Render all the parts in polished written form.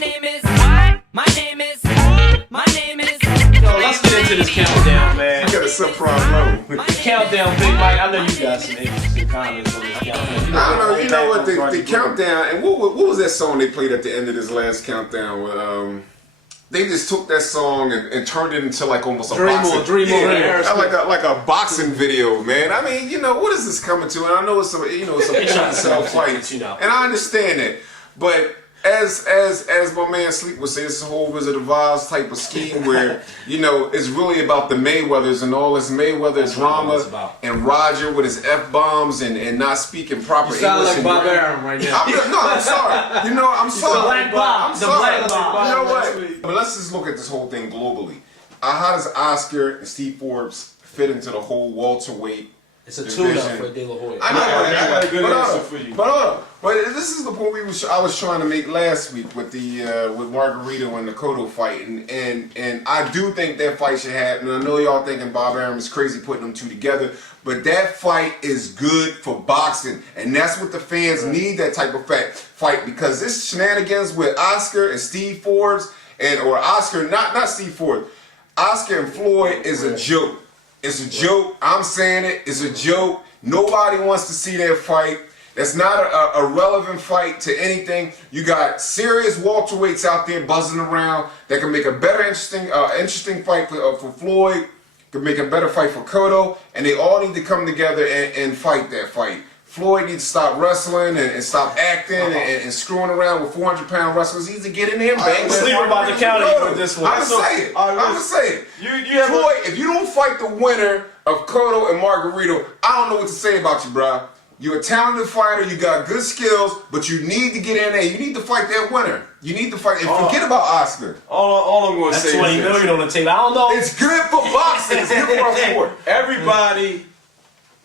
name is what? My name is my name is. So let's get into this countdown, man. You got a subprime low. Countdown, Big Mike. I know you got some interesting comments on this countdown. I don't know. You know what? The countdown, and what was that song they played at the end of this last countdown? Where, they just took that song and turned it into like almost a boxing. Dream on. Like a boxing video, man. I mean, you know, what is this coming to? And I know it's some, you know, it's a self-fight, and I understand that, but. As my man Sleep would say, it's a whole Wizard of Oz type of scheme where, you know, it's really about the Mayweathers and all this Mayweather drama and Roger with his F-bombs and not speaking proper English. You sound like Bob Arum right now. I'm sorry. You know, I'm sorry. The Black Bob. I'm sorry. You know what? But let's just look at this whole thing globally. How does Oscar and Steve Forbes fit into the whole welterweight? It's a tune-up for De La Hoya. I know. I got a good answer for you. But this is the point I was trying to make last week with the with Margarito and the Cotto fight, and I do think that fight should happen. And I know y'all thinking Bob Arum is crazy putting them two together, but that fight is good for boxing, and that's what the fans need. That type of fight, because this shenanigans with Oscar and Steve Forbes or Oscar, not Steve Forbes, Oscar and Floyd is a joke. It's a joke. I'm saying it. It's a joke. Nobody wants to see that fight. That's not a relevant fight to anything. You got serious welterweights out there buzzing around that can make a better interesting fight for Floyd, can make a better fight for Cotto, and they all need to come together and fight that fight. Floyd needs to stop wrestling and stop acting and screwing around with 400-pound wrestlers. He needs to get in there and bang. Sleep about the county with this one. I'm gonna say it. Floyd, if you don't fight the winner of Cotto and Margarito, I don't know what to say about you, bro. You're a talented fighter. You got good skills, but you need to get in there. You need to fight that winner. You need to fight. And forget about Oscar. All I'm going to say is $20 million on the table. I don't know. It's good for boxing. It's good for our sport. Everybody,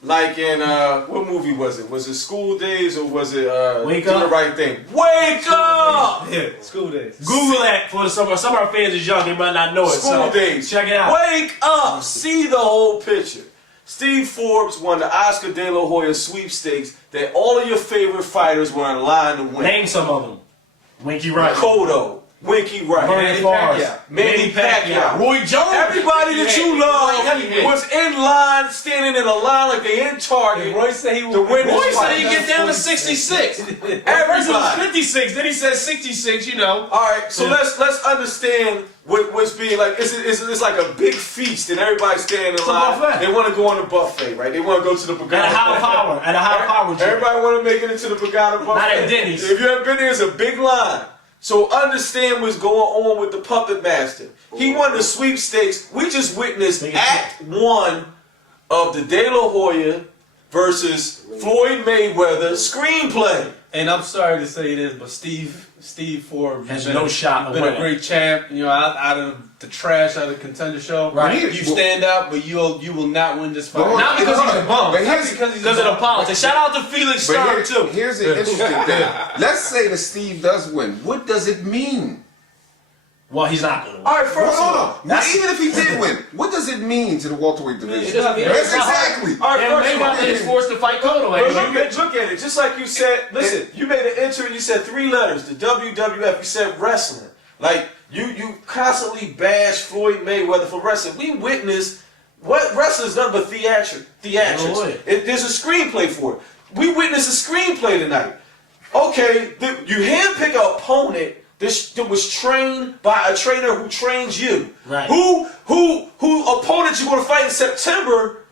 like in, what movie was it? Was it School Days or was it Wake Do Up? the Right Thing? Wake up! Yeah, School Days. Google that for some of our fans is young. They might not know it. School Days. Check it out. Wake up! See the whole picture. Steve Forbes won the Oscar De La Hoya sweepstakes that all of your favorite fighters were in line to win. Name some of them. Winky Wright. Cotto, Winky Wright, Manny Pacquiao, Roy Jones. Everybody that you love was in line, standing in a line like they in Target. Roy said he to win this Roy said fight. he get down to 66. Everybody was 56. Then he said 66. You know. All right, so let's understand what's being like. It's like a big feast, and everybody's standing in line. They want to go on the buffet, right? They want to go to the Pagano. At a high power. Everybody want to make it into the Pagano buffet. Not at Denny's. If you haven't been there, it's a big line. So understand what's going on with the Puppet Master. He won the sweepstakes. We just witnessed Act 1 of the De La Hoya versus Floyd Mayweather screenplay. And I'm sorry to say this, but Steve Forbes has no shot. Been a great champ. You know, out of the trash, out of the Contender Show. Right. You stand out, but you will not win this fight. Not because he's a bum. Because of the politics. Shout out to Felix Starr too. Here's the interesting thing. Let's say that Steve does win. What does it mean? Well, he's not going to win. All right, first of all, even if he did win, what does it mean to the welterweight division? That's exactly. All right, Mayweather is forced to fight Cotto. Look at it. Just like you said, listen, you made an intro and you said 3 letters, the WWF, you said wrestling. Like, you constantly bash Floyd Mayweather for wrestling. We witnessed what wrestling is nothing but theatrics. There's a screenplay for it. We witnessed a screenplay tonight. Okay, you handpick an opponent that was trained by a trainer who trains you. Right. Who opponent you going to fight in September?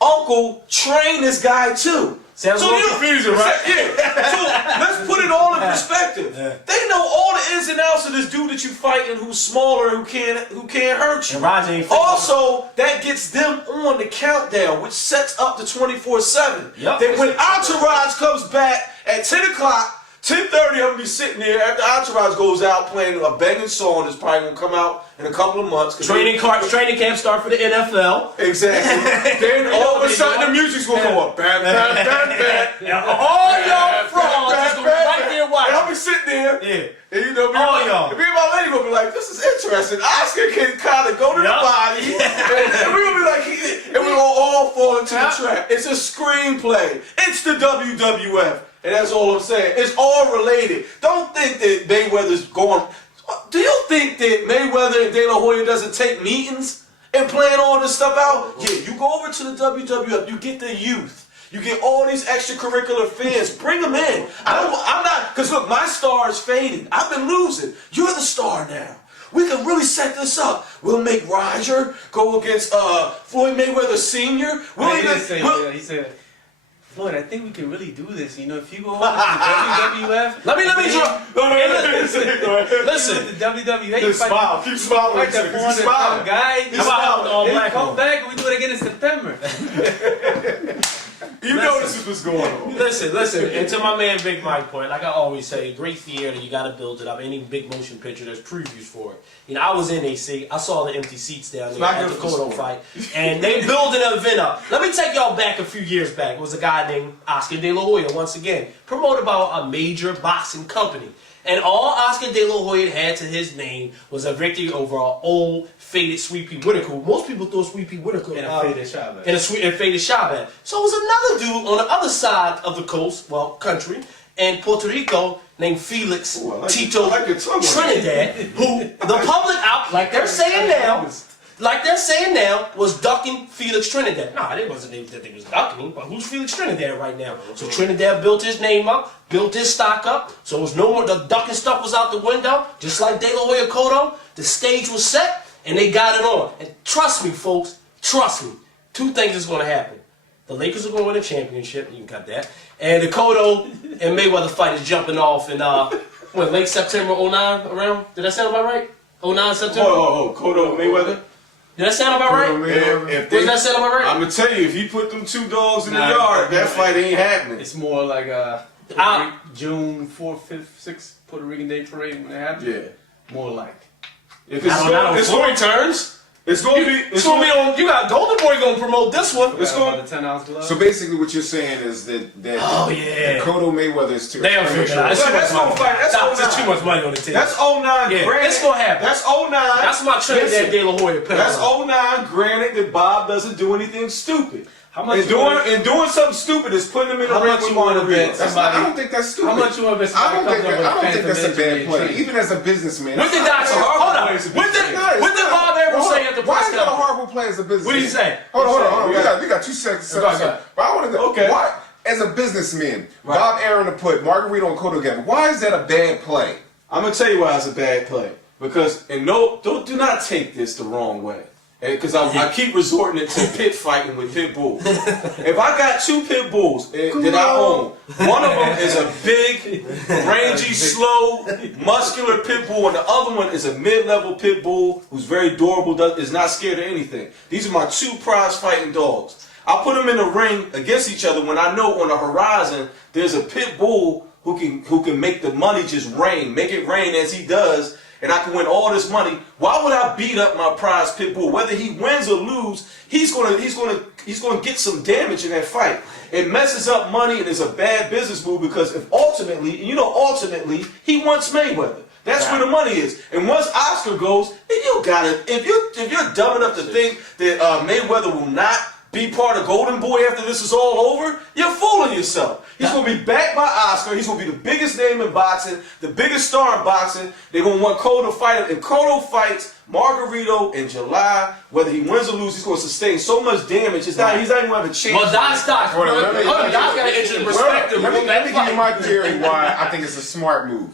Uncle trained this guy too. Sounds a little confusing, right? Yeah. So let's put it all in perspective. They know all the ins and outs of this dude that you fighting, who's smaller, who can't hurt you. And Roger ain't also, that gets them on the countdown, which sets up the 24/7. Yep. That when Entourage comes back at 10 o'clock. 10:30, I'm gonna be sitting there after Entourage goes out playing a banging song that's probably gonna come out in a couple of months. Training camp start for the NFL. Exactly. Then all of a sudden the music's gonna go up. Bam, bam, bam, bam. All y'all frauds is gonna be right there watching. And I'll be sitting there. Yeah. And you know, me and my lady gonna be like, this is interesting. Oscar can kind of go to the body. And we're gonna be like, and we're gonna all fall into the trap. It's a screenplay. It's the WWF. And that's all I'm saying. It's all related. Don't think that Mayweather's going do you think that Mayweather and De La Hoya doesn't take meetings and plan all this stuff out? Yeah, you go over to the WWF, you get the youth. You get all these extracurricular fans. Bring them in. I'm not, because look, my star is fading. I've been losing. You're the star now. We can really set this up. We'll make Roger go against Floyd Mayweather Sr. He said, Floyd, I think we can really do this. You know, if you go over to the WWF. Let me drop. Listen. The WWF. Just smile. Keep smiling. Like that 400-pound guy. He's smiling. All black. Come back and we do it again in September. You know this is what's going on. Listen, and to my man Big Mike point, like I always say, great theater, you gotta build it up. Any big motion picture, there's previews for it. You know, I was in AC, I saw the empty seats down there at the Cotto fight, and they building an event up. Let me take y'all back a few years back. It was a guy named Oscar De La Hoya, once again, promoted by a major boxing company. And all Oscar De La Hoya had to his name was a victory over an old, faded Sweet Pea Whitaker. Most people thought Sweet Pea Whitaker And a faded Chavez. and faded Chavez. So it was another dude on the other side of the coast, well, country, in Puerto Rico named Felix Tito Trinidad, who the public out, like they're saying now, was ducking Felix Trinidad. No, it wasn't that they was ducking him, but who's Felix Trinidad right now? So Trinidad built his name up, built his stock up, so it was no more, the ducking stuff was out the window, just like De La Hoya Cotto, the stage was set, and they got it on. And trust me, folks, trust me, two things is going to happen. The Lakers are going to win a championship, you got that, and the Cotto and Mayweather fight is jumping off in, late September 09 around? Did that sound about right? 09 September? Cotto Mayweather. Did that sound about right? Does that sound about right? I'm gonna tell you, if he put them two dogs in the yard, that fight ain't happening. It's more like June 4th, 5th, 6th Puerto Rican Day Parade when it happens. Yeah. More like. If It's Floyd turns. It's gonna be. It's gonna be on. You got Golden Boy gonna promote this one. It's About the 10-ounce glove. So basically, what you're saying is that the Cotto Mayweather is too. They don't figure it out. That's gonna fight. That's too much money on the table. That's 09. Yeah, Granted, it's gonna happen. That's 09. That's my Trinidad De La Hoya. That's 09. Granted that Bob doesn't do anything stupid. How much and doing something stupid is putting him in the ring with Margarita. I don't think that's stupid. How much you want to bet? I don't think that's a bad play. Even as a businessman. What did Doc say? Hold on. What did Bob ever say at the Why press is that a conference? horrible play as a businessman? What did he say? Hold on. We got 2 seconds. Go ahead. But I wanted to. Okay. Why, as a businessman, Bob Aaron to put Margarito and Cotto together. Why is that a bad play? I'm gonna tell you why it's a bad play. Because do not take this the wrong way. Because I keep resorting it to pit fighting with pit bulls. If I got 2 pit bulls that I own, one of them is a big, rangy, slow, muscular pit bull, and the other one is a mid-level pit bull who's very durable, is not scared of anything. These are my 2 prize fighting dogs. I put them in the ring against each other when I know on the horizon there's a pit bull who can make the money just rain, make it rain as he does, and I can win all this money. Why would I beat up my prize pit bull? Whether he wins or lose, he's gonna get some damage in that fight. It messes up money and it's a bad business move because if ultimately he wants Mayweather. That's where the money is. And once Oscar goes, if you're dumb enough to think that Mayweather will not be part of Golden Boy after this is all over, you're fooling yourself. He's going to be backed by Oscar. He's going to be the biggest name in boxing, the biggest star in boxing. They're going to want Cotto to fight him. And Cotto fights Margarito in July. Whether he wins or loses, he's going to sustain so much damage. He's not even going to have a chance. Well, Doc's got an interesting perspective. Let me give you my theory why I think it's a smart move.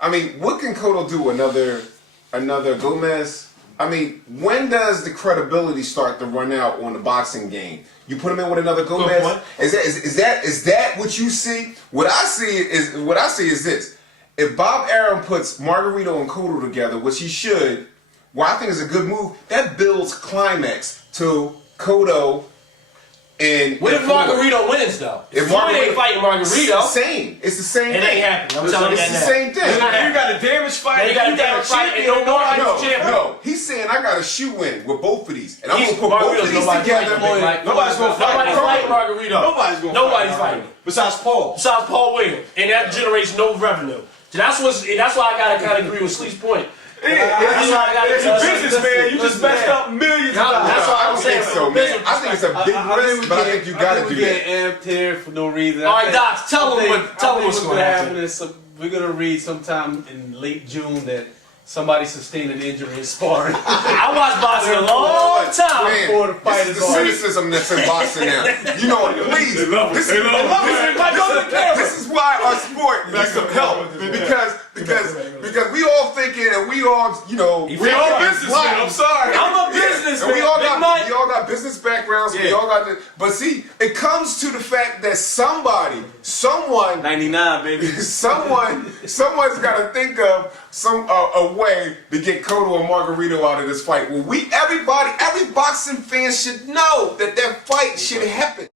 I mean, what can Cotto do? Another Gomez? I mean, when does the credibility start to run out on the boxing game? You put him in with another Gomez. Is that what you see? What I see is this: if Bob Arum puts Margarito and Cotto together, which he should, what I think is a good move, that builds climax to Cotto. And what if Margarito wins though? If Floyd ain't fighting Margarito, same. It's the same thing. It ain't happening. I'm telling you that now. It's the same thing. You got a damage fight. You got a damage fight. And No. He's saying I got a shoe in with both of these, and I'm gonna put both of these together. Nobody's gonna fight Margarito. Nobody's fighting. Besides Paul Williams, and that generates no revenue. So that's why I gotta kind of agree with Sleep's point. It's a business, man. You just messed up millions of dollars. That's what I don't think so, man. I think it's a big risk, but I think you gotta do that. We're getting amped here for no reason. All right, Doc, tell them what's going to happen. We're gonna read sometime in late June that somebody sustained an injury in sparring. I watched boxing a long time Man, before the fight this is is the on. cynicism that's in boxing now. You know, please. This is why our sport needs some help because we all thinking and we all, you know, We all businessmen. I'm sorry. I'm a businessman. and we all Big got Mike. business backgrounds. We Yeah. all got this, but see, it comes to the fact that someone 99, baby. someone's got to think of a way to get Cotto and Margarito out of this fight. Well, every boxing fan should know that fight should happen.